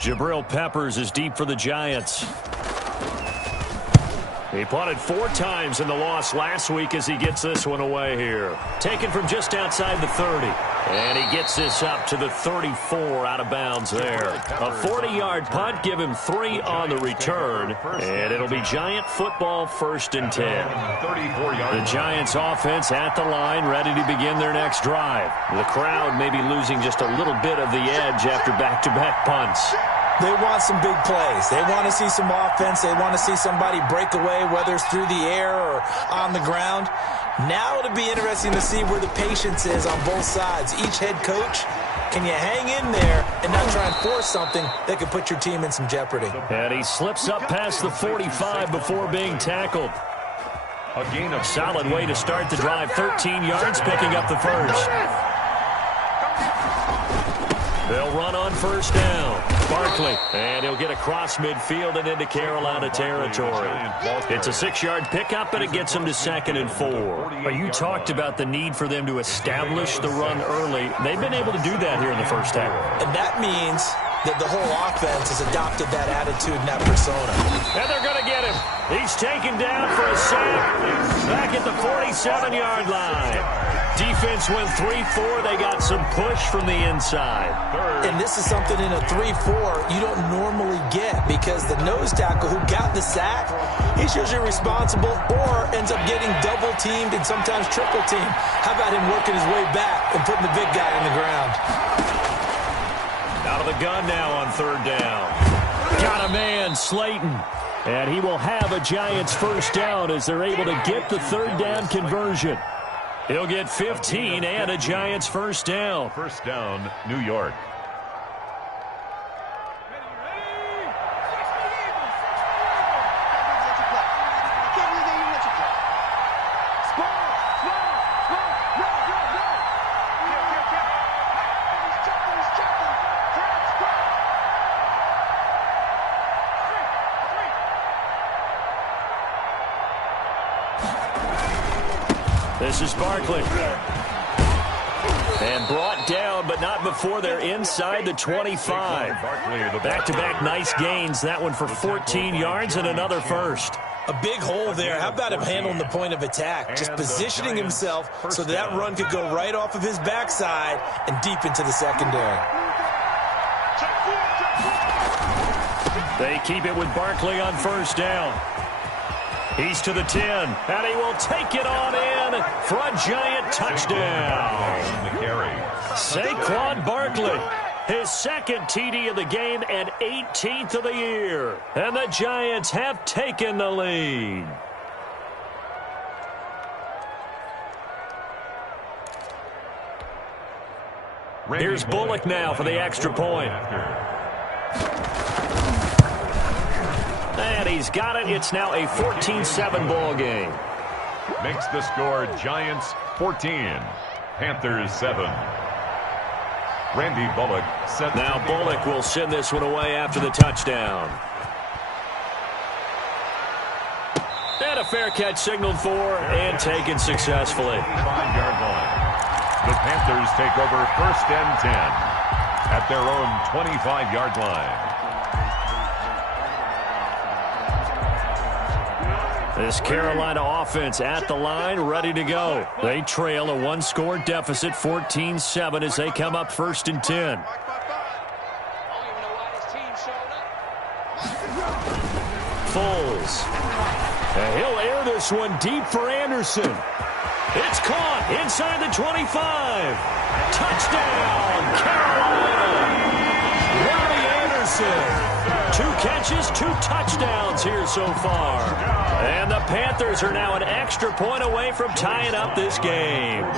Jabril Peppers is deep for the Giants. He punted 4 times in the loss last week as he gets this one away here. Taken from just outside the 30. And he gets this up to the 34 out of bounds there. A 40-yard punt, give him 3 on the return. And it'll be Giant football 1st and 10. The Giants offense at the line, ready to begin their next drive. The crowd may be losing just a little bit of the edge after back-to-back punts. They want some big plays. They want to see some offense. They want to see somebody break away, whether it's through the air or on the ground. Now it'll be interesting to see where the patience is on both sides. Each head coach, can you hang in there and not try and force something that could put your team in some jeopardy? And he slips up past the 45 before being tackled. A solid way to start the drive. 13 yards, picking up the first. They'll run on 1st down. Barkley, and he'll get across midfield and into Carolina territory. It's a 6-yard pickup, and it gets him to 2nd and 4. But you talked about the need for them to establish the run early. They've been able to do that here in the first half. And that means that the whole offense has adopted that attitude and that persona. And they're going to get him. He's taken down for a sack back at the 47-yard line. Defense went 3-4. They got some push from the inside. And this is something in a 3-4 you don't normally get, because the nose tackle who got the sack, he's usually responsible or ends up getting double-teamed and sometimes triple-teamed. How about him working his way back and putting the big guy on the ground? Out of the gun now on 3rd down. Got a man, Slayton. And he will have a Giants 1st down as they're able to get the 3rd down conversion. He'll get 15 and a Giants 1st down. 1st down, New York. This is Barkley. And brought down, but not before they're inside the 25. Back-to-back nice gains. That one for 14 yards and another first. A big hole there. How about him handling the point of attack? Just positioning himself so that run could go right off of his backside and deep into the secondary. They keep it with Barkley on 1st down. He's to the 10, and he will take it on in for a Giant touchdown. Saquon Barkley, his 2nd TD of the game and 18th of the year. And the Giants have taken the lead. Here's Bullock now for the extra point. And he's got it. It's now a 14-7 ball game. Makes the score Giants 14, Panthers 7. Randy Bullock set. Now Bullock will send this one away after the touchdown. And a fair catch signaled for and taken successfully. 5-yard line. The Panthers take over 1st and 10 at their own 25-yard line. This Carolina offense at the line, ready to go. They trail a 1-score deficit, 14-7, as they come up 1st and 10. Foles. And he'll air this one deep for Anderson. It's caught inside the 25. Touchdown, Carolina. Robbie Anderson. 2 catches, 2 touchdowns here so far. And the Panthers are now an extra point away from tying up this game. Now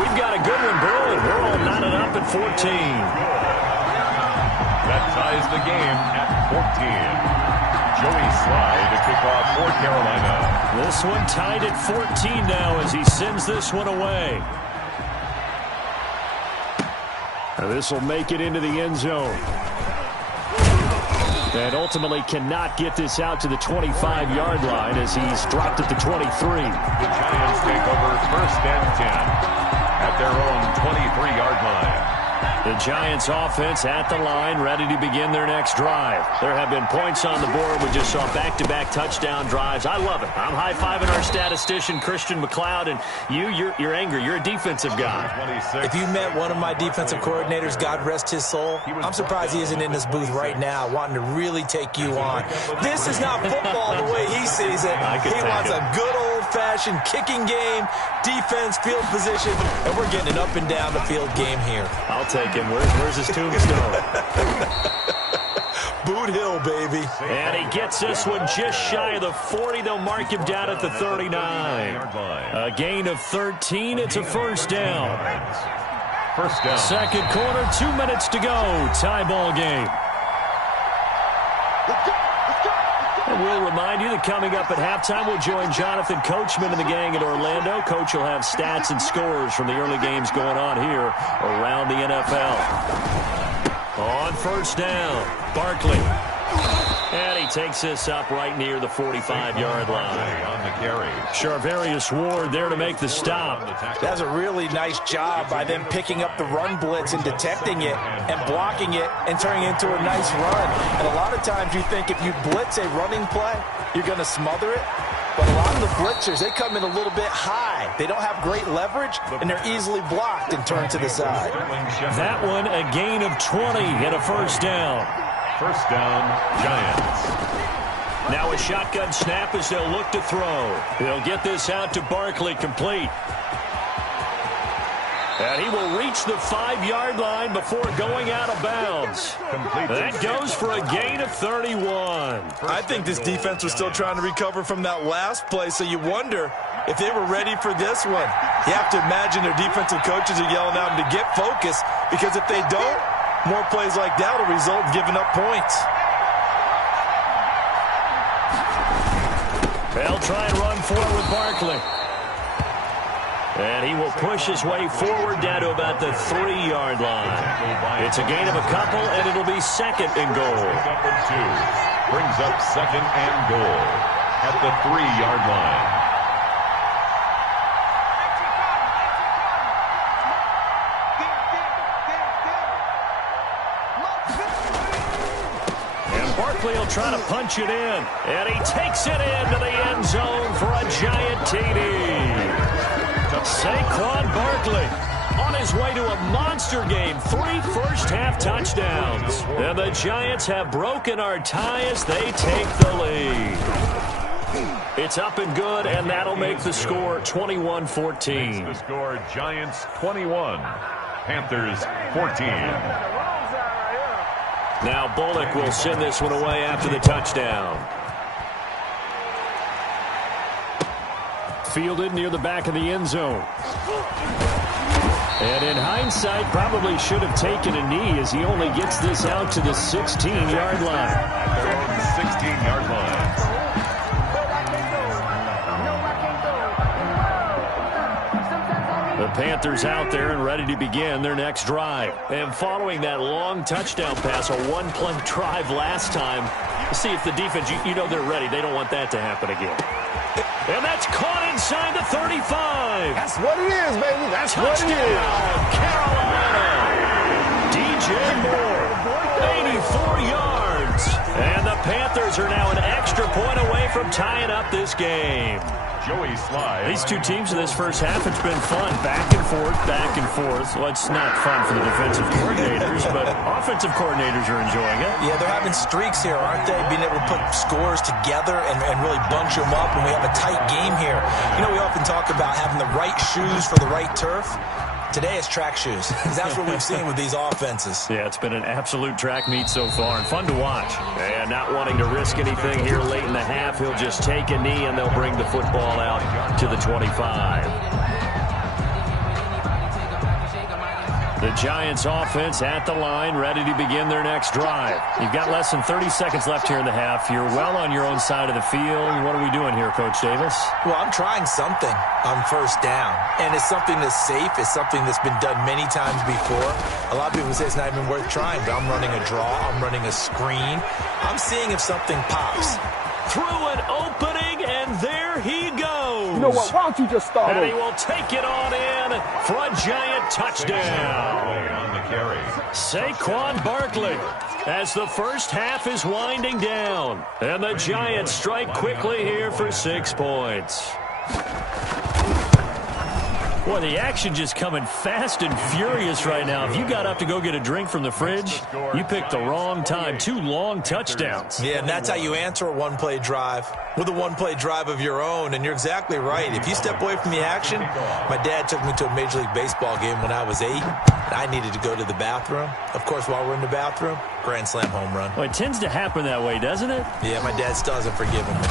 we've got a good one brewing. We're all knotted up at 14. That ties the game at 14. Joey Sly to kick off for Carolina. This one tied at 14 now as he sends this one away. Now this will make it into the end zone. And ultimately cannot get this out to the 25-yard line as he's dropped at the 23. The Giants take over 1st and 10 at their own 23-yard line. The Giants offense at the line, ready to begin their next drive. There have been points on the board. We just saw back-to-back touchdown drives. I love it. I'm high-fiving our statistician, Christian McLeod, and you're angry. You're a defensive guy. If you met one of my defensive coordinators, God rest his soul, I'm surprised he isn't in this booth right now wanting to really take you on. This is not football the way he sees it. He wants a good old-fashioned kicking game, defense, field position, and we're getting an up-and-down-the-field game here. I'll take him. Where's his tombstone? Boot Hill, baby. And he gets this one just shy of the 40. They'll mark him down at the 39. A gain of 13. It's a first down. First down. Second quarter, 2 minutes to go. Tie ball game. And we'll remind you that coming up at halftime, we'll join Jonathan Coachman and the gang at Orlando. Coach will have stats and scores from the early games going on here around the NFL. On first down, Barkley. And he takes this up right near the 45-yard line. On the carry. Charvarius Ward there to make the stop. That's a really nice job by them picking up the run blitz and detecting it and blocking it and turning it into a nice run. And a lot of times you think if you blitz a running play, you're going to smother it. But a lot of the blitzers, they come in a little bit high. They don't have great leverage, and they're easily blocked and turned to the side. That one, a gain of 20 and a first down. First down, Giants. Now a shotgun snap as they'll look to throw. They'll get this out to Barkley, complete. And he will reach the 5-yard line before going out of bounds. That goes for a gain of 31. I think this defense was still trying to recover from that last play, so you wonder if they were ready for this one. You have to imagine their defensive coaches are yelling at them to get focused, because if they don't, more plays like that will result in giving up points. They'll try and run forward with Barkley. And he will push his way forward down to about the 3-yard line. It's a gain of a couple, and it'll be second and goal. Brings up second and goal at the 3-yard line. Barkley will try to punch it in, and he takes it into the end zone for a giant TD. Saquon Barkley on his way to a monster game, 3 first-half touchdowns. And the Giants have broken our tie as they take the lead. It's up and good, and that'll make the score 21-14. The score, Giants 21, Panthers 14. Now Bullock will send this one away after the touchdown. Fielded near the back of the end zone. And in hindsight, probably should have taken a knee as he only gets this out to the 16-yard line. At their own 16-yard line. The Panthers out there and ready to begin their next drive. And following that long touchdown pass, a one-play drive last time, see if the defense, you know they're ready. They don't want that to happen again. And that's caught inside the 35. That's what it is, baby. That's Touchdown, what it is. Carolina. DJ Moore, 84 yards. And the Panthers are now an extra point away from tying up this game. Joey Slye. These two teams in this first half, it's been fun. Back and forth, back and forth. Well, it's not fun for the defensive coordinators, but offensive coordinators are enjoying it. Yeah, they're having streaks here, aren't they? Being able to put scores together and really bunch them up, and we have a tight game here. You know, we often talk about having the right shoes for the right turf. Today it's track shoes. That's what we've seen with these offenses. Yeah, it's been an absolute track meet so far and fun to watch. And not wanting to risk anything here late in the half, he'll just take a knee and they'll bring the football out to the 25. The Giants offense at the line, ready to begin their next drive. You've got less than 30 seconds left here in the half. You're well on your own side of the field. What are we doing here, Coach Davis? Well, I'm trying something on first down, and it's something that's safe. It's something that's been done many times before. A lot of people say it's not even worth trying, but I'm running a draw. I'm running a screen. I'm seeing if something pops. Through an opening, and there he goes. know what? Why don't you just start And over? he will take it on in for a giant touchdown. On the carry. Saquon Barkley, as the first half is winding down. And the Giants strike quickly here for 6 points. Boy, the action just coming fast and furious right now. If you got up to go get a drink from the fridge, you picked the wrong time. 2 long touchdowns. Yeah, and that's how you answer a one-play drive, with a one-play drive of your own. And you're exactly right. If you step away from the action, my dad took me to a Major League Baseball game when I was 8, and I needed to go to the bathroom. Of course, while we're in the bathroom, grand slam home run. Well, it tends to happen that way, doesn't it? Yeah, my dad still hasn't forgiven me.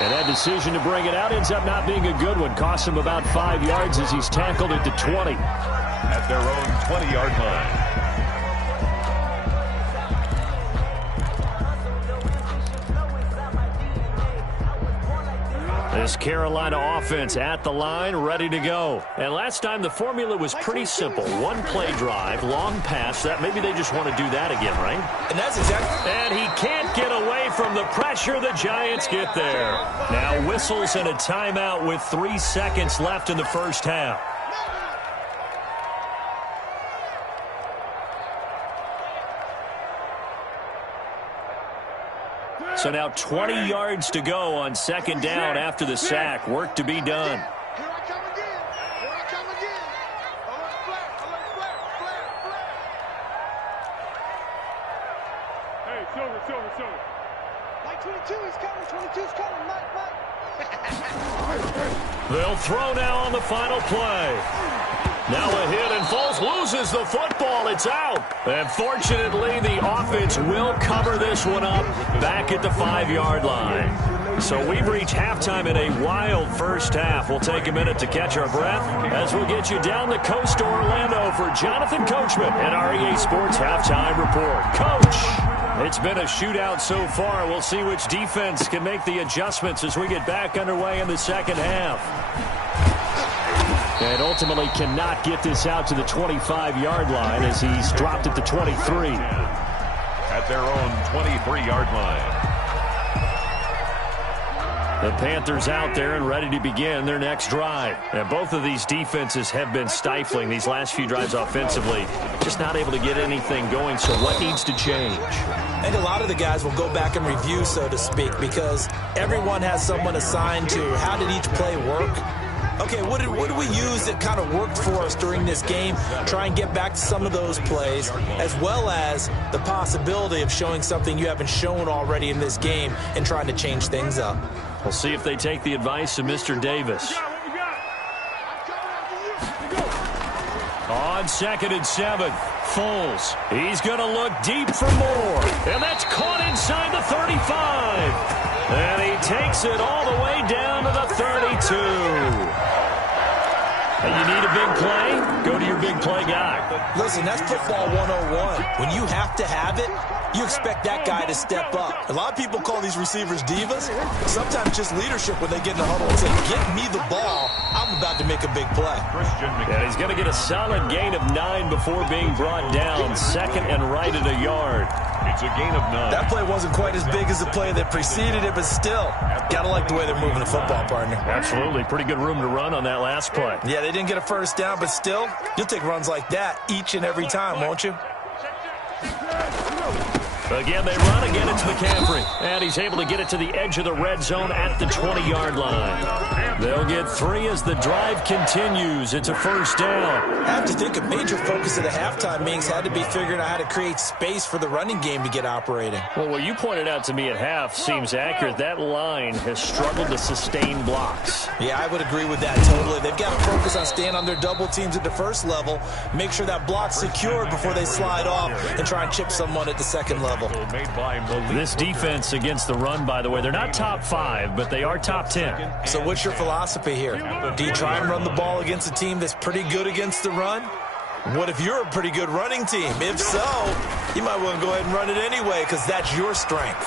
And that decision to bring it out ends up not being a good one. Costs him about 5 yards as he's tackled at the 20. At their own 20-yard line. This Carolina offense at the line, ready to go. And last time the formula was pretty simple. 1-play drive, long pass. That maybe they just want to do that again, right? And that's exactly... And he can't get away from the pressure. The Giants get there. Now whistles and a timeout with 3 seconds left in the first half. So now 20 yards to go on second down after the sack. Work to be done. Here I come again. Here I come again. Alert flag. Alert flag. Flag. Flag. Hey, Silver. Like 22, he's coming. 22's coming. Mike. They'll throw now on the final play. Now a hit, and Foles loses the football. It's out. And fortunately, the offense will cover this one up back at the 5-yard line. So we've reached halftime in a wild first half. We'll take a minute to catch our breath as we'll get you down the coast to Orlando for Jonathan Coachman and our EA Sports Halftime Report. Coach, it's been a shootout so far. We'll see which defense can make the adjustments as we get back underway in the second half. And ultimately cannot get this out to the 25-yard line as he's dropped at the 23. At their own 23-yard line. The Panthers out there and ready to begin their next drive. And both of these defenses have been stifling these last few drives offensively. Just not able to get anything going, so what needs to change? I think a lot of the guys will go back and review, so to speak, because everyone has someone assigned to how did each play work. Okay, what did we use that kind of worked for us during this game? Try and get back to some of those plays, as well as the possibility of showing something you haven't shown already in this game and trying to change things up. We'll see if they take the advice of Mr. Davis. On 2nd and 7, Foles. He's going to look deep for more. And that's caught inside the 35. And he takes it all the way down to the 32. And you need a big play? Go to your big play guy. Listen, that's football 101. When you have to have it, you expect that guy to step up. A lot of people call these receivers divas. Sometimes just leadership when they get in the huddle and say, get me the ball. I'm about to make a big play. And he's going to get a solid gain of 9 before being brought down. Second and right at a yard. It's a gain of 9. That play wasn't quite as big as the play that preceded it, but still, got to like the way they're moving the football, partner. Absolutely. Pretty good room to run on that last play. Yeah, they didn't get a first down, but still, you'll take runs like that each and every time, won't you? Again, they run. Again, it's McCaffrey. And he's able to get it to the edge of the red zone at the 20-yard line. They'll get 3 as the drive continues. It's a first down. I have to think a major focus of the halftime meetings had to be figuring out how to create space for the running game to get operating. Well, what you pointed out to me at half seems accurate. That line has struggled to sustain blocks. Yeah, I would agree with that totally. They've got to focus on staying on their double teams at the first level, make sure that block's secured before they slide off and try and chip someone at the second level. This defense against the run, by the way, they're not top 5, but they are top 10. So what's your philosophy here? Do you try and run the ball against a team that's pretty good against the run? What if you're a pretty good running team? If so, you might want to go ahead and run it anyway because that's your strength.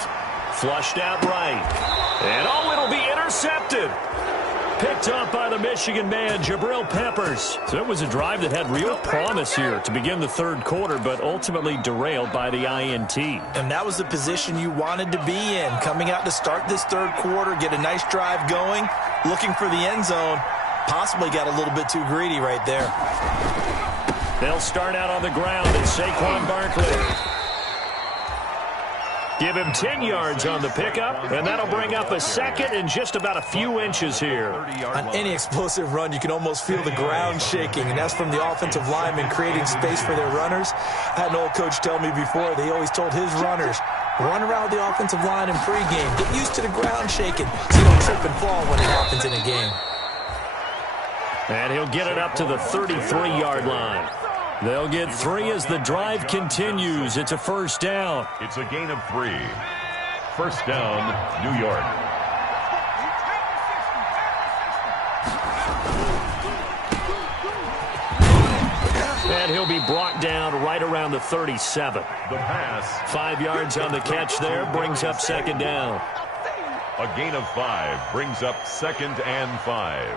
Flushed out right. And it'll be intercepted. picked up by the Michigan man, Jabril Peppers. So it was a drive that had real promise here to begin the third quarter, but ultimately derailed by the INT. And that was the position you wanted to be in, coming out to start this third quarter, get a nice drive going, looking for the end zone. Possibly got a little bit too greedy right there. They'll start out on the ground. It's Saquon Barkley. Give him 10 yards on the pickup, and that'll bring up a second and just about a few inches here. On any explosive run, you can almost feel the ground shaking, and that's from the offensive linemen creating space for their runners. I had an old coach tell me before, they always told his runners, run around the offensive line in pregame. Get used to the ground shaking so you don't trip and fall when it happens in a game. And he'll get it up to the 33-yard line. They'll get 3 as the drive continues. It's a first down. It's a gain of 3. First down, New York. And he'll be brought down right around the 37. The pass. 5 yards on the catch there, brings up second down. A gain of 5 brings up second and 5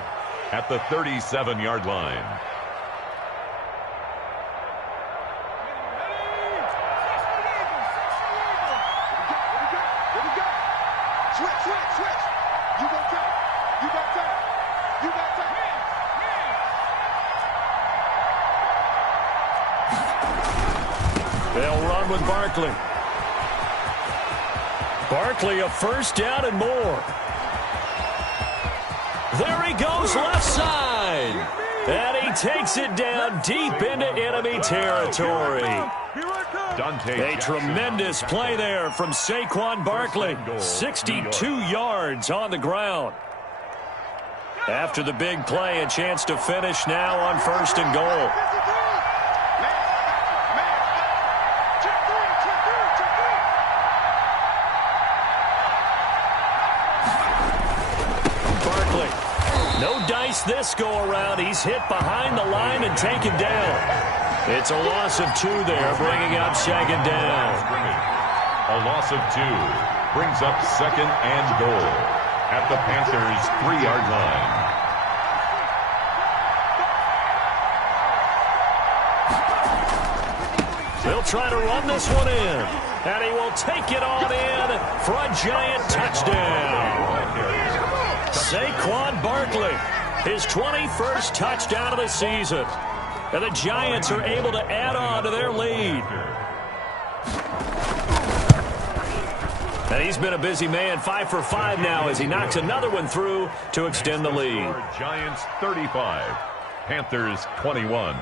at the 37-yard line. They'll run with Barkley. Barkley, a first down and more. There he goes, left side. And he takes it down deep into enemy territory. A tremendous play there from Saquon Barkley. 62 yards on the ground. After the big play, a chance to finish now on first and goal. This go-around, he's hit behind the line and taken down. It's a loss of 2 there, bringing up second down. A loss of 2 brings up second and goal at the Panthers' 3-yard line. They'll try to run this one in, and he will take it on in for a giant touchdown. Saquon Barkley. His 21st touchdown of the season. And the Giants are able to add on to their lead. And he's been a busy man, 5 for 5 now as he knocks another one through to extend the lead. Giants 35, Panthers 21.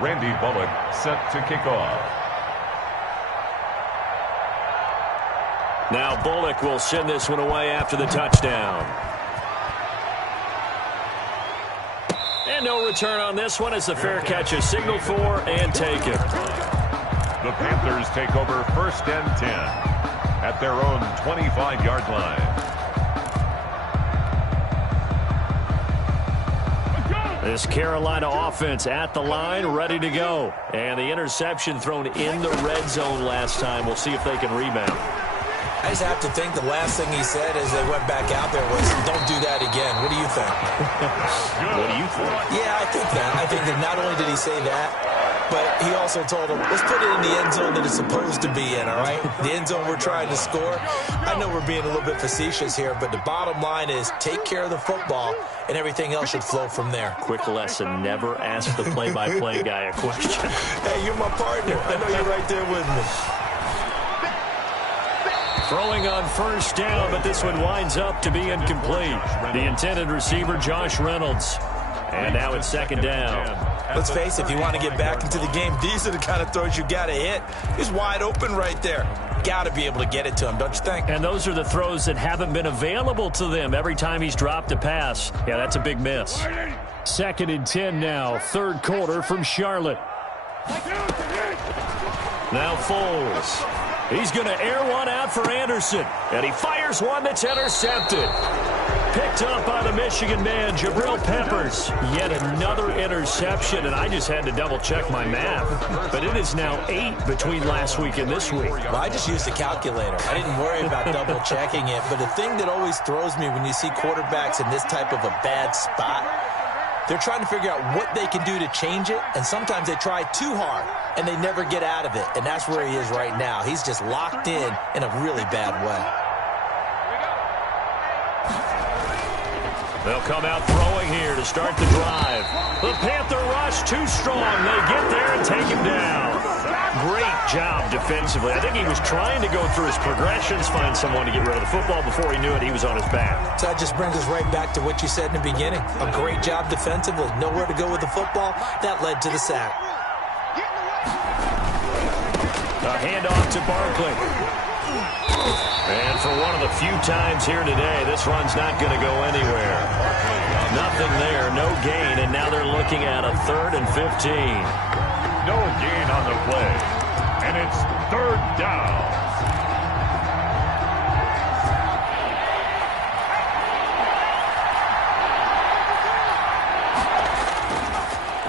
Randy Bullock set to kick off. Now Bullock will send this one away after the touchdown. And no return on this one as the fair catch is signaled for and taken. The Panthers take over first and 10 at their own 25-yard line. This Carolina offense at the line, ready to go. And the interception thrown in the red zone last time. We'll see if they can rebound. I just have to think the last thing he said as they went back out there was, don't do that again. What do you think? What do you think? Yeah, I think that. I think that not only did he say that, but he also told him, let's put it in the end zone that it's supposed to be in, all right? The end zone we're trying to score. I know we're being a little bit facetious here, but the bottom line is take care of the football, and everything else should flow from there. Quick lesson, never ask the play-by-play guy a question. Hey, you're my partner. I know you're right there with me. Throwing on first down, but this one winds up to be incomplete. The intended receiver, Josh Reynolds. And now it's second down. Let's face it, if you want to get back into the game, these are the kind of throws you got to hit. He's wide open right there. Got to be able to get it to him, don't you think? And those are the throws that haven't been available to them every time he's dropped a pass. Yeah, that's a big miss. Second and 10 now, third quarter from Charlotte. Now Foles. He's going to air one out for Anderson. And he fires one that's intercepted. Picked up by the Michigan man, Jabril Peppers. Yet another interception, and I just had to double-check my math. But it is now 8 between last week and this week. Well, I just used a calculator. I didn't worry about double-checking it. But the thing that always throws me when you see quarterbacks in this type of a bad spot, they're trying to figure out what they can do to change it, and sometimes they try too hard, and they never get out of it. And that's where he is right now. He's just locked in a really bad way. They'll come out throwing here to start the drive. The Panther rush too strong. They get there and take him down. Great job defensively. I think he was trying to go through his progressions, find someone to get rid of the football. Before he knew it, he was on his back. So that just brings us right back to what you said in the beginning. A great job defensively. Nowhere to go with the football. That led to the sack. A handoff to Barkley. And for one of the few times here today, this run's not going to go anywhere. Nothing there, no gain, and now they're looking at a 3rd and 15. No gain on the play, and it's 3rd down.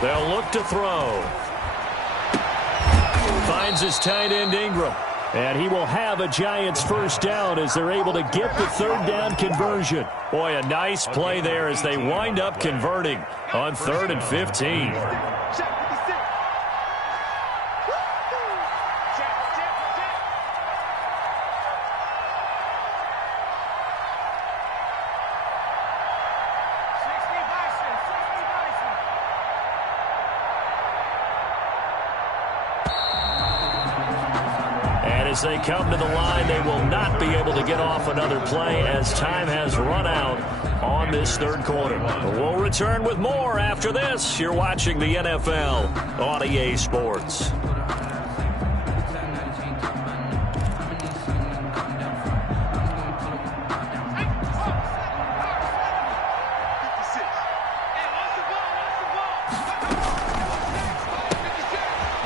They'll look to throw. Finds his tight end Ingram. And he will have a Giants first down as they're able to get the 3rd down conversion. Boy, a nice play there as they wind up converting on 3rd and 15. As they come to the line, they will not be able to get off another play as time has run out on this 3rd quarter. We'll return with more after this. You're watching the NFL on EA Sports.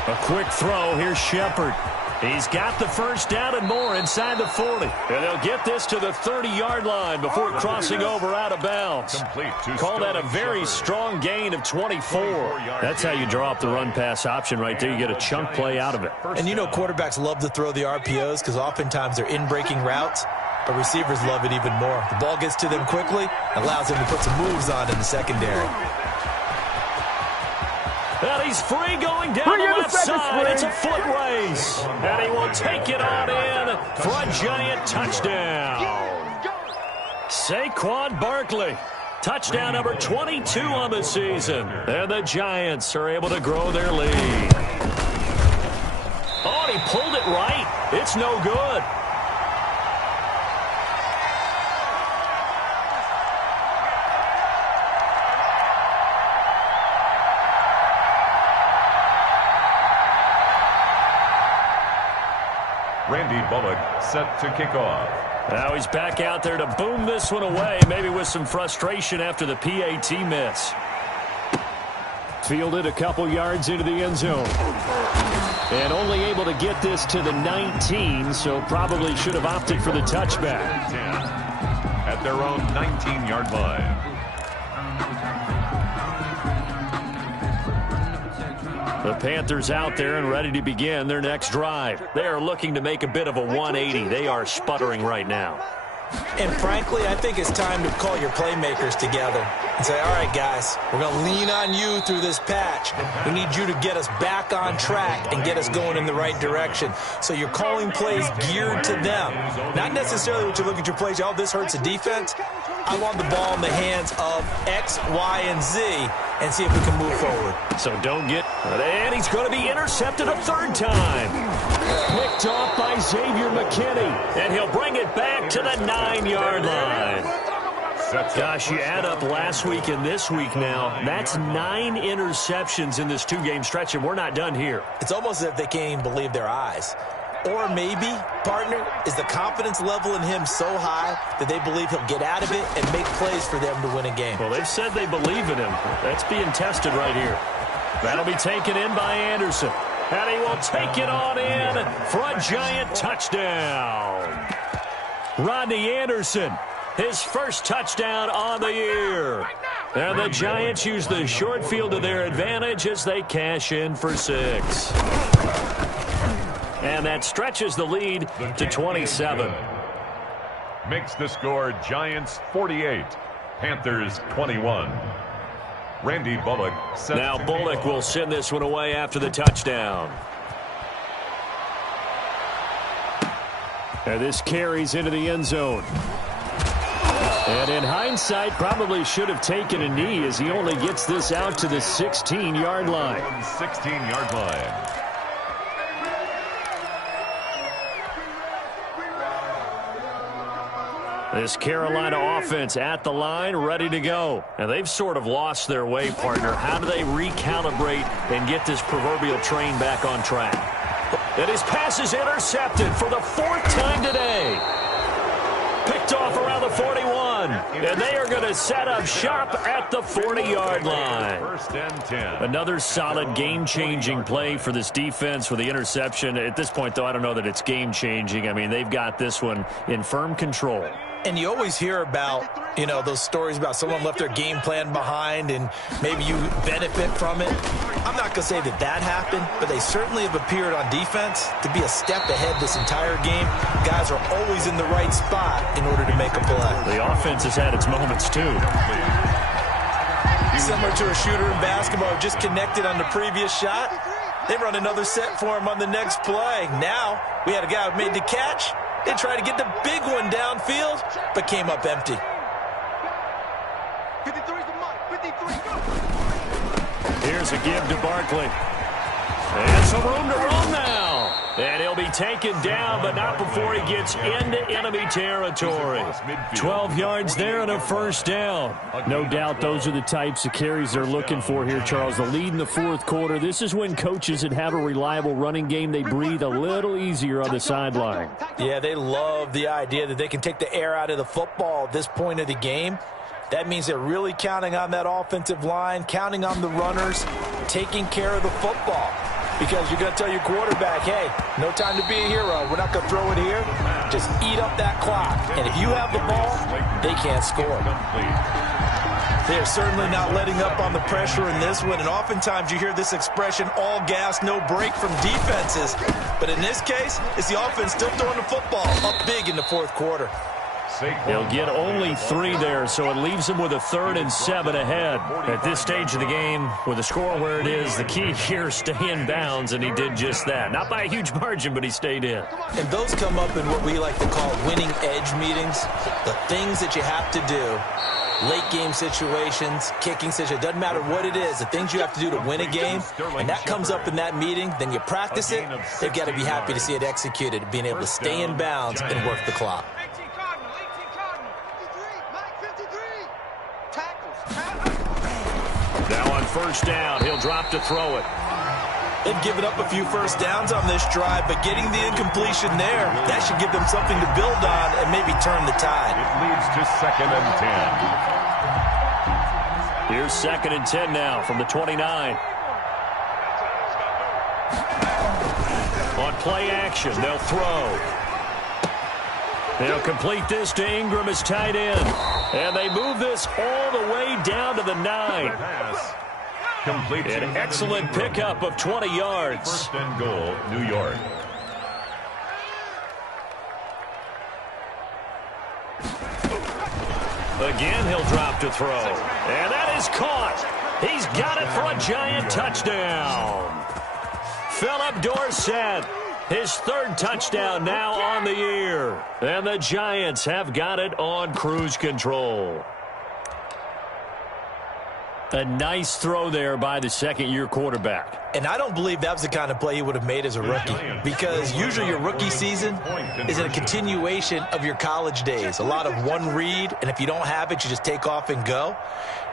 A quick throw. Here's Shepard. He's got the first down and more inside the 40. And they'll get this to the 30-yard line before crossing over out of bounds. Call that a very strong gain of 24. That's how you draw up the run-pass option right there. You get a chunk play out of it. And you know quarterbacks love to throw the RPOs because oftentimes they're in-breaking routes, but receivers love it even more. The ball gets to them quickly, allows them to put some moves on in the secondary. And he's free going down the left side. It's a foot race. And he will take it on in for a Giant touchdown. Saquon Barkley. Touchdown number 22 on the season. And the Giants are able to grow their lead. Oh, he pulled it right. It's no good. Randy Bullock set to kick off. Now he's back out there to boom this one away, maybe with some frustration after the PAT miss. Fielded a couple yards into the end zone. And only able to get this to the 19, so probably should have opted for the touchback. 10 at their own 19-yard line. The Panthers out there and ready to begin their next drive. They are looking to make a bit of a 180. They are sputtering right now. And frankly, I think it's time to call your playmakers together and say, all right, guys, we're going to lean on you through this patch. We need you to get us back on track and get us going in the right direction. So you're calling plays geared to them. Not necessarily what you look at your plays, oh, this hurts the defense. I want the ball in the hands of X, Y, and Z and see if we can move forward. So don't get, and he's going to be intercepted a 3rd time. Picked off by Xavier McKinney, and he'll bring it back to the 9-yard line. Gosh, you add up last week and this week now, that's 9 interceptions in this 2-game stretch, and we're not done here. It's almost as if they can't even believe their eyes. Or maybe, partner, is the confidence level in him so high that they believe he'll get out of it and make plays for them to win a game. Well, they've said they believe in him. That's being tested right here. That'll be taken in by Anderson. And he will take it on in for a Giant touchdown. Rodney Anderson his first touchdown on the year. And the Giants use the short field to their advantage as they cash in for 6. And that stretches the lead to 27. Makes the score Giants 48, Panthers 21. Randy Bullock. Now Bullock will send this one away after the touchdown. And this carries into the end zone. And in hindsight, probably should have taken a knee as he only gets this out to the 16-yard line. 16-yard line. This Carolina offense at the line, ready to go. And they've sort of lost their way, partner. How do they recalibrate and get this proverbial train back on track? And his pass is intercepted for the 4th time today. Picked off around the 41. And they are going to set up shop at the 40-yard line. 1st and 10. Another solid game-changing play for this defense with the interception. At this point, though, I don't know that it's game-changing. I mean, they've got this one in firm control. And you always hear about, you know, those stories about someone left their game plan behind and maybe you benefit from it. I'm not going to say that that happened, but they certainly have appeared on defense to be a step ahead this entire game. Guys are always in the right spot in order to make a play. The offense has had its moments, too. Similar to a shooter in basketball who just connected on the previous shot. They run another set for him on the next play. Now, we had a guy who made the catch. They tried to get the big one downfield, but came up empty. 53's the mark. 53, go. Here's a give to Barkley. And some room to run now. And he'll be taken down, but not before he gets into enemy territory. 12 yards there and a first down. No doubt those are the types of carries they're looking for here, Charles. The lead in the 4th quarter. This is when coaches that have a reliable running game, they breathe a little easier on the sideline. Yeah, they love the idea that they can take the air out of the football at this point of the game. That means they're really counting on that offensive line, counting on the runners, taking care of the football. Because you're going to tell your quarterback, hey, no time to be a hero. We're not going to throw it here. Just eat up that clock. And if you have the ball, they can't score. They're certainly not letting up on the pressure in this one. And oftentimes you hear this expression, all gas, no break from defenses. But in this case, it's the offense still throwing the football up big in the 4th quarter. They'll get only 3 there, so it leaves them with a 3rd and 7 ahead. At this stage of the game, with the score where it is, the key here is stay in bounds, and he did just that. Not by a huge margin, but he stayed in. And those come up in what we like to call winning edge meetings. The things that you have to do, late game situations, kicking situations, doesn't matter what it is, the things you have to do to win a game, and that comes up in that meeting, then you practice it, they've got to be happy to see it executed, being able to stay in bounds and work the clock. Now on first down, he'll drop to throw it. They've given up a few first downs on this drive, but getting the incompletion there, that should give them something to build on and maybe turn the tide. It leads to 2nd and 10. Here's 2nd and 10 now from the 29. On play action, they'll throw. They'll complete this to Ingram as tight end. And they move this all the way down to the 9. An excellent pickup of 20 yards. 1st and goal, New York. Again, he'll drop to throw. And that is caught. He's got it for a Giant touchdown. Philip Dorsett, his 3rd touchdown now on the year. And the Giants have got it on cruise control. A nice throw there by the 2nd-year quarterback. And I don't believe that was the kind of play he would have made as a rookie, because usually your rookie season is a continuation of your college days. A lot of one read, and if you don't have it, you just take off and go.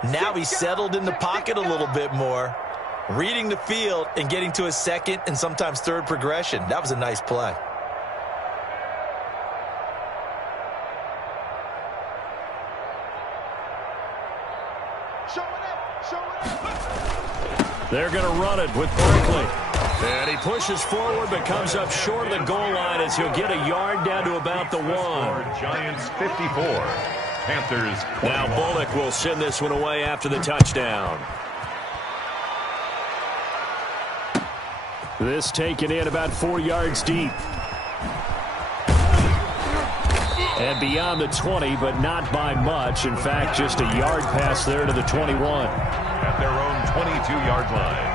Now he's settled in the pocket a little bit more, reading the field and getting to his 2nd and sometimes 3rd progression. That was a nice play. They're going to run it with Barkley. And he pushes forward but comes up short of the goal line as he'll get a yard down to about the 1. Giants 54, Panthers 21. Now Bullock will send this one away after the touchdown. This taken in about 4 yards deep. And beyond the 20, but not by much. In fact, just a yard pass there to the 21. At their own 22-yard line.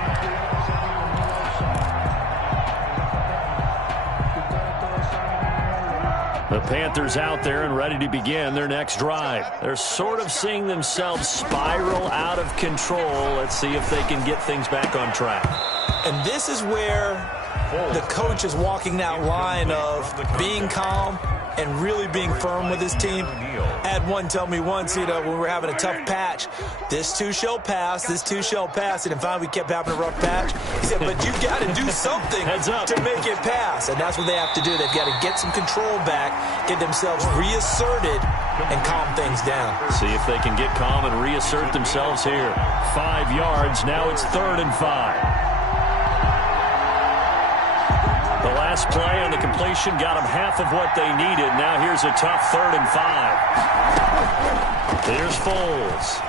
The Panthers out there and ready to begin their next drive. They're sort of seeing themselves spiral out of control. Let's see if they can get things back on track. And this is where the coach is walking that line of being calm and really being firm with his team. I had one tell me once, when we were having a tough patch, this too shall pass, this too shall pass. And finally we kept having a rough patch. He said, but you got to do something to make it pass. And that's what they have to do. They've got to get some control back, get themselves reasserted, and calm things down. See if they can get calm and reassert themselves here. 5 yards. Now it's 3rd and 5. The last play on the completion got them half of what they needed. Now here's a tough 3rd and 5. Here's Foles.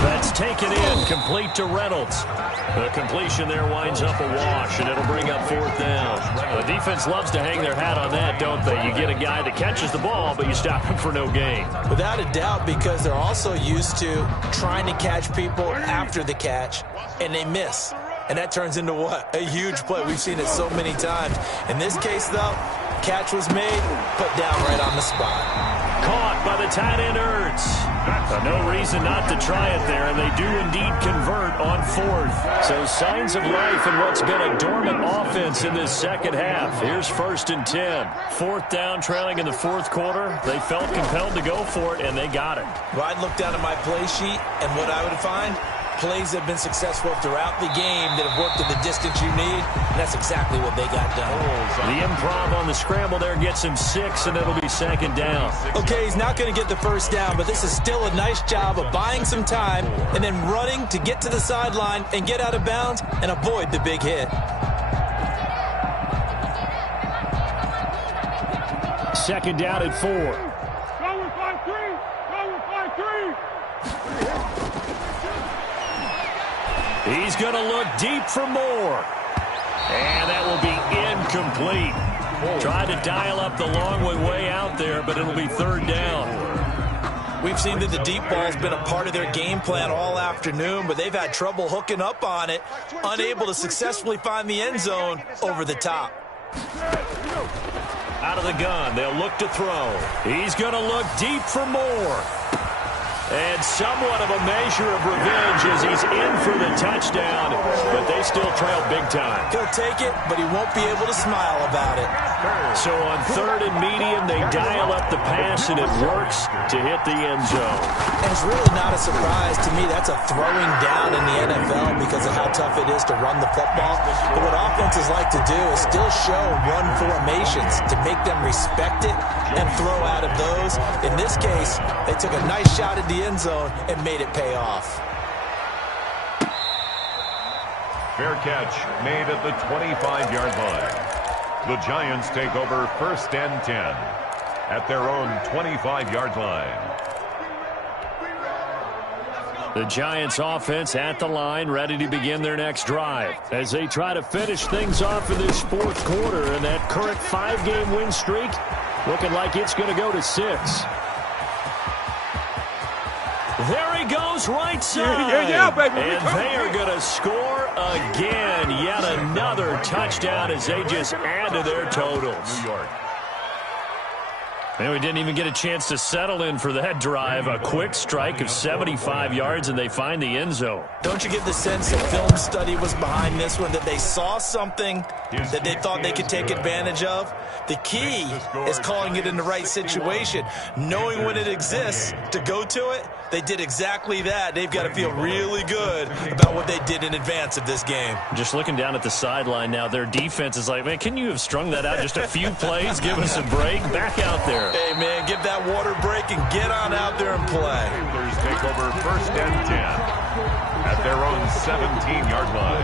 That's taken in, complete to Reynolds. The completion there winds up a wash, and it'll bring up 4th down. The defense loves to hang their hat on that, don't they? You get a guy that catches the ball, but you stop him for no gain. Without a doubt, because they're also used to trying to catch people after the catch, and they miss. And that turns into what? A huge play. We've seen it so many times. In this case, though, catch was made, put down right on the spot. Caught by the tight end Ertz. No reason not to try it there, and they do indeed convert on 4th. So signs of life in what's been a dormant offense in this second half. Here's 1st and 10. 4th down, trailing in the 4th quarter. They felt compelled to go for it, and they got it. Well, I'd look down at my play sheet, and what I would find, plays have been successful throughout the game that have worked at the distance you need, and that's exactly what they got done. The improv on the scramble there gets him 6, and it'll be 2nd down. Okay, he's not going to get the 1st down, but this is still a nice job of buying some time and then running to get to the sideline and get out of bounds and avoid the big hit. 2nd down at 4. Go with 5-3. Go with 5-3. He's going to look deep for more. And that will be incomplete. Tried to dial up the long way out there, but it'll be 3rd down. We've seen that the deep ball's been a part of their game plan all afternoon, but they've had trouble hooking up on it, unable to successfully find the end zone over the top. Out of the gun, they'll look to throw. He's going to look deep for more. And somewhat of a measure of revenge as he's in for the touchdown, but they still trail big time. He'll take it, but he won't be able to smile about it. So on 3rd and medium, they dial up the pass, and it works to hit the end zone. And it's really not a surprise to me. That's a throwing down in the NFL because of how tough it is to run the football. But what offenses like to do is still show run formations to make them respect it and throw out of those. In this case, they took a nice shot at the end zone and made it pay off. Fair catch made at the 25-yard line. The Giants take over 1st and 10 at their own 25-yard line. The Giants offense at the line, ready to begin their next drive as they try to finish things off in this 4th quarter, and that current 5-game win streak looking like it's going to go to 6. There he goes, right side. Yeah, baby. And they are going to score again. Yet another touchdown as they just add to their totals. New York. And we didn't even get a chance to settle in for that drive. A quick strike of 75 yards, and they find the end zone. Don't you get the sense that film study was behind this one, that they saw something that they thought they could take advantage of? The key is calling it in the right situation, knowing when it exists to go to it. They did exactly that. They've got to feel really good about what they did in advance of this game. Just looking down at the sideline now, their defense is like, man, can you have strung that out just a few plays? Give us a break. Back out there. Hey, man, give that water break and get on out there and play. Steelers take over 1st and 10 at their own 17-yard line.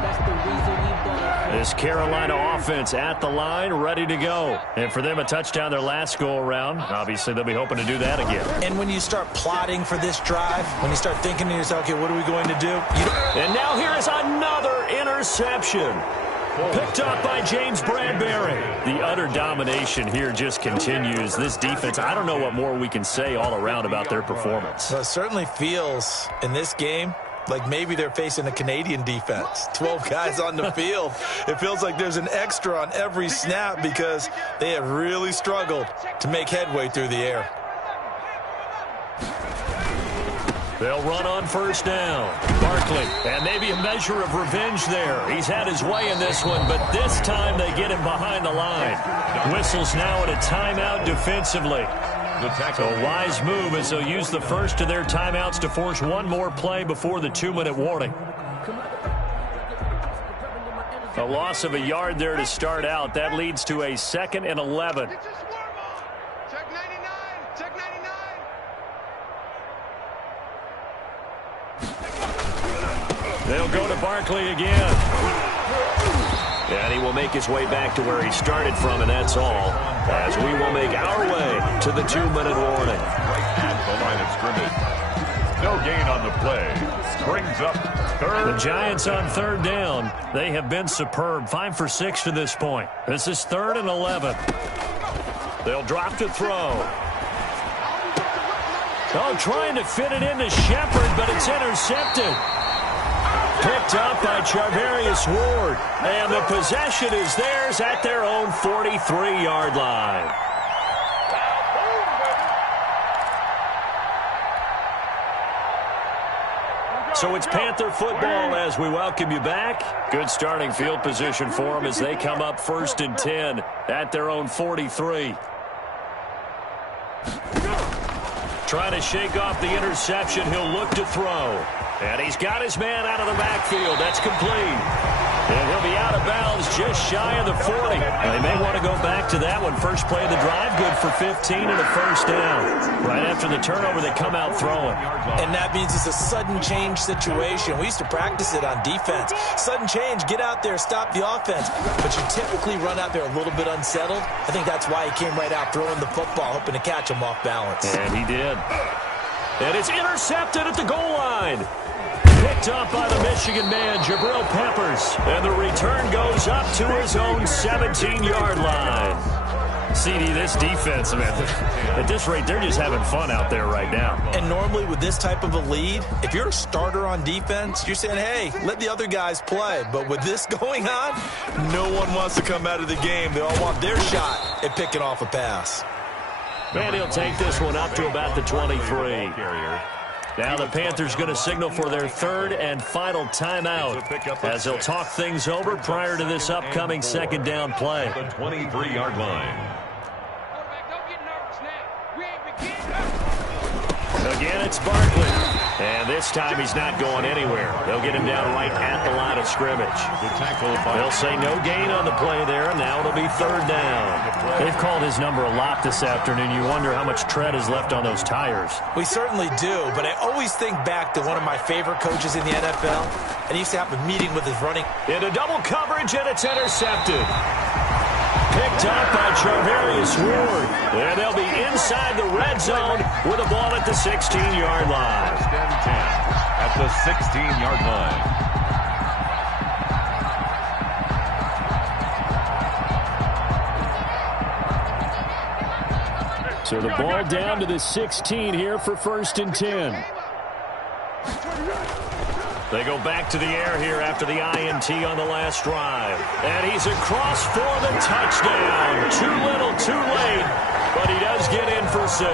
That's the reason we bought This Carolina offense at the line, ready to go. And for them, a touchdown their last go-around. Obviously, they'll be hoping to do that again. And when you start plotting for this drive, when you start thinking to yourself, okay, what are we going to do? And now here is another interception. Picked up by James Bradbury. The utter domination here just continues. This defense, I don't know what more we can say all around about their performance. Well, it certainly feels in this game like maybe they're facing a Canadian defense. 12 guys on the field. It feels like there's an extra on every snap because they have really struggled to make headway through the air. They'll run on first down. Barkley, and maybe a measure of revenge there. He's had his way in this one, but this time they get him behind the line. Whistles now at a timeout defensively. So a wise move as they'll use the first of their timeouts to force one more play before the 2-minute warning. A loss of a yard there to start out. That leads to a 2nd and 11. Check 99. Check 99. They'll go to Barkley again. And he will make his way back to where he started from, and that's all. As we will make our way to the 2-minute warning. Right at the line of scrimmage. No gain on the play. Brings up third. The Giants on third down. They have been superb. 5 for 6 to this point. This is 3rd and 11. They'll drop to throw. Oh, trying to fit it into Shepard, but it's intercepted. Picked up by Charvarius Ward. And the possession is theirs at their own 43-yard line. So it's Panther football as we welcome you back. Good starting field position for them as they come up 1st and 10 at their own 43. Trying to shake off the interception. He'll look to throw. And he's got his man out of the backfield. That's complete. And he'll be out of bounds just shy of the 40. And they may want to go back to that one. First play of the drive, good for 15 and a first down. Right after the turnover, they come out throwing. And that means it's a sudden change situation. We used to practice it on defense. Sudden change, get out there, stop the offense. But you typically run out there a little bit unsettled. I think that's why he came right out throwing the football, hoping to catch him off balance. And he did. And it's intercepted at the goal line. Picked up by the Michigan man, Jabril Peppers. And the return goes up to his own 17-yard line. CD, this defense, man, at this rate, they're just having fun out there right now. And normally with this type of a lead, if you're a starter on defense, you're saying, hey, let the other guys play. But with this going on, no one wants to come out of the game. They all want their shot at picking off a pass. And he'll take this one up to about the 23. Now the Panthers going to signal for their 3rd and final timeout as they'll talk things over prior to this upcoming 2nd down play. The 23-yard line. Again, it's Barkley. And this time he's not going anywhere. They'll get him down right at the line of scrimmage. They'll say no gain on the play there, and now it'll be 3rd down. They've called his number a lot this afternoon. You wonder how much tread is left on those tires. We certainly do, but I always think back to one of my favorite coaches in the NFL, and he used to have a meeting with his running. Into double coverage, and it's intercepted. Picked up by Charvarius Ward. And they'll be inside the red zone with a ball at the 16-yard line. 1st and 10 at the 16-yard line. So the ball down to the 16 here for 1st and 10. They go back to the air here after the INT on the last drive. And he's across for the touchdown. Too little, too late. But he does get in for 6.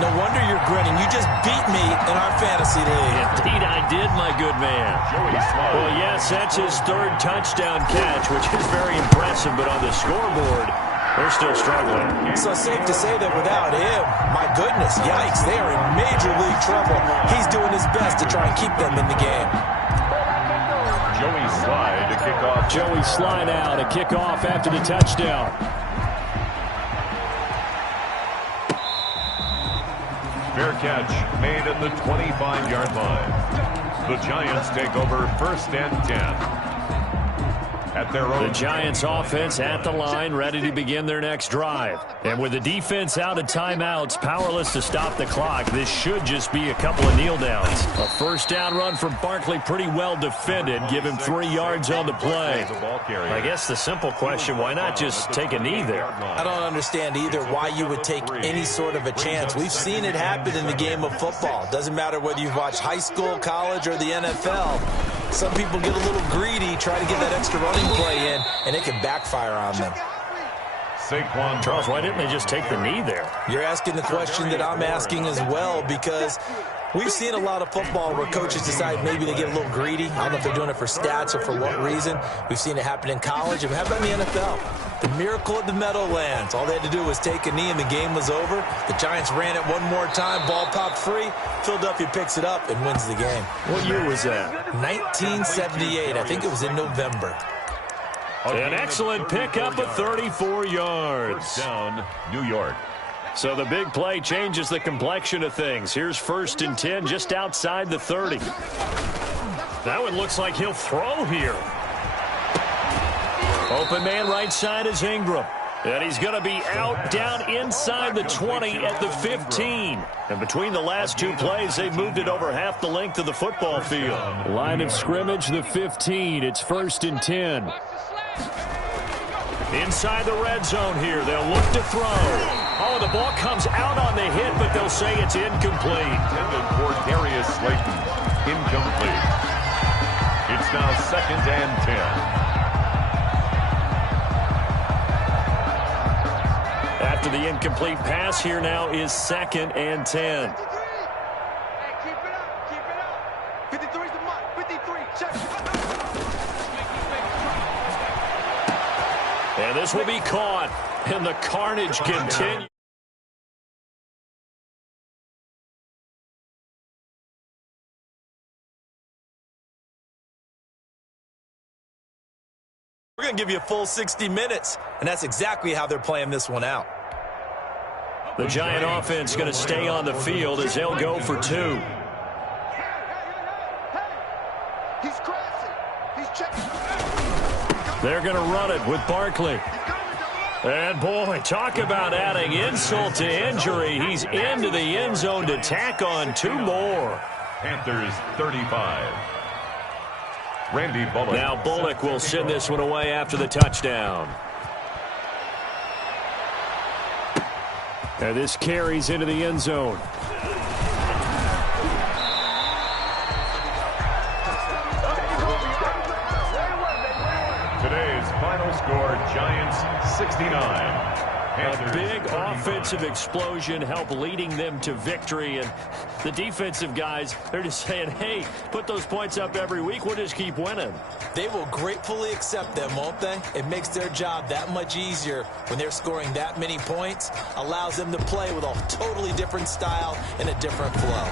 No wonder you're grinning. You just beat me in our fantasy league. Indeed, I did, my good man. Well, yes, that's his 3rd touchdown catch, which is very impressive. But on the scoreboard, they're still struggling. So safe to say that without him, my goodness, yikes, they are in major league trouble. He's doing his best to try and keep them in the game. Joey Slye to kick off. Joey Slye now to kick off after the touchdown. Fair catch made at the 25-yard line. The Giants take over 1st and 10. At their own. The Giants offense at the line, ready to begin their next drive. And with the defense out of timeouts, powerless to stop the clock, this should just be a couple of kneel downs. A first down run from Barkley, pretty well defended. Give him 3 yards on the play. I guess the simple question, why not just take a knee there? I don't understand either why you would take any sort of a chance. We've seen it happen in the game of football. Doesn't matter whether you've watched high school, college, or the NFL. Some people get a little greedy, try to get that extra running play in, and it can backfire on them. Charles, why didn't they just take the knee there? You're asking the question that I'm asking as well, because we've seen a lot of football where coaches decide maybe they get a little greedy. I don't know if they're doing it for stats or for what reason. We've seen it happen in college, and how about in the NFL? The miracle at the Meadowlands. All they had to do was take a knee, and the game was over. The Giants ran it one more time. Ball popped free. Philadelphia picks it up and wins the game. What year was that? 1978. I think it was in November. An excellent pickup of 34 yards. First down, New York. So the big play changes the complexion of things. Here's 1st and 10 just outside the 30. That one looks like he'll throw here. Open man right side is Ingram. And he's going to be out down inside the 20 at the 15. And between the last 2 plays, they've moved it over half the length of the football field. Line of scrimmage, the 15. It's 1st and 10. Inside the red zone here. They'll look to throw. Oh, the ball comes out on the hit, but they'll say it's incomplete. Intended for Darius Slayton. Incomplete. It's now 2nd and 10. After the incomplete pass, here now is 2nd and 10. Hey, keep it up. Keep it up. 53's the mark. 53. Check. And this will be caught, and the carnage continues. We're going to give you a full 60 minutes, and that's exactly how they're playing this one out. The Giant offense going to stay on the field as they'll go for 2. He's crashing. He's checking. They're going to run it with Barkley. And, boy, talk about adding insult to injury. He's into the end zone to tack on 2 more. Panthers 35. Randy Bullock. Now Bullock will send this one away after the touchdown. And this carries into the end zone. Today's final score, Giants 69. A big offensive explosion helped leading them to victory. And the defensive guys, they're just saying, hey, put those points up every week. We'll just keep winning. They will gratefully accept them, won't they? It makes their job that much easier when they're scoring that many points. Allows them to play with a totally different style and a different flow.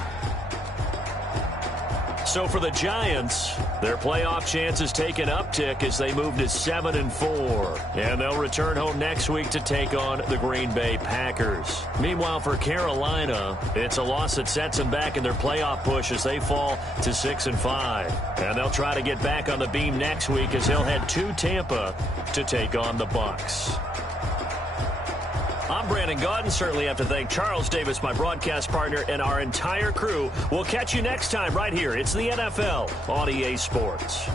So for the Giants, their playoff chances take an uptick as they move to 7-4. And they'll return home next week to take on the Green Bay Packers. Meanwhile, for Carolina, it's a loss that sets them back in their playoff push as they fall to 6-5. And they'll try to get back on the beam next week as they'll head to Tampa to take on the Bucks. I'm Brandon Gaudin. Certainly have to thank Charles Davis, my broadcast partner, and our entire crew. We'll catch you next time right here. It's the NFL on EA Sports.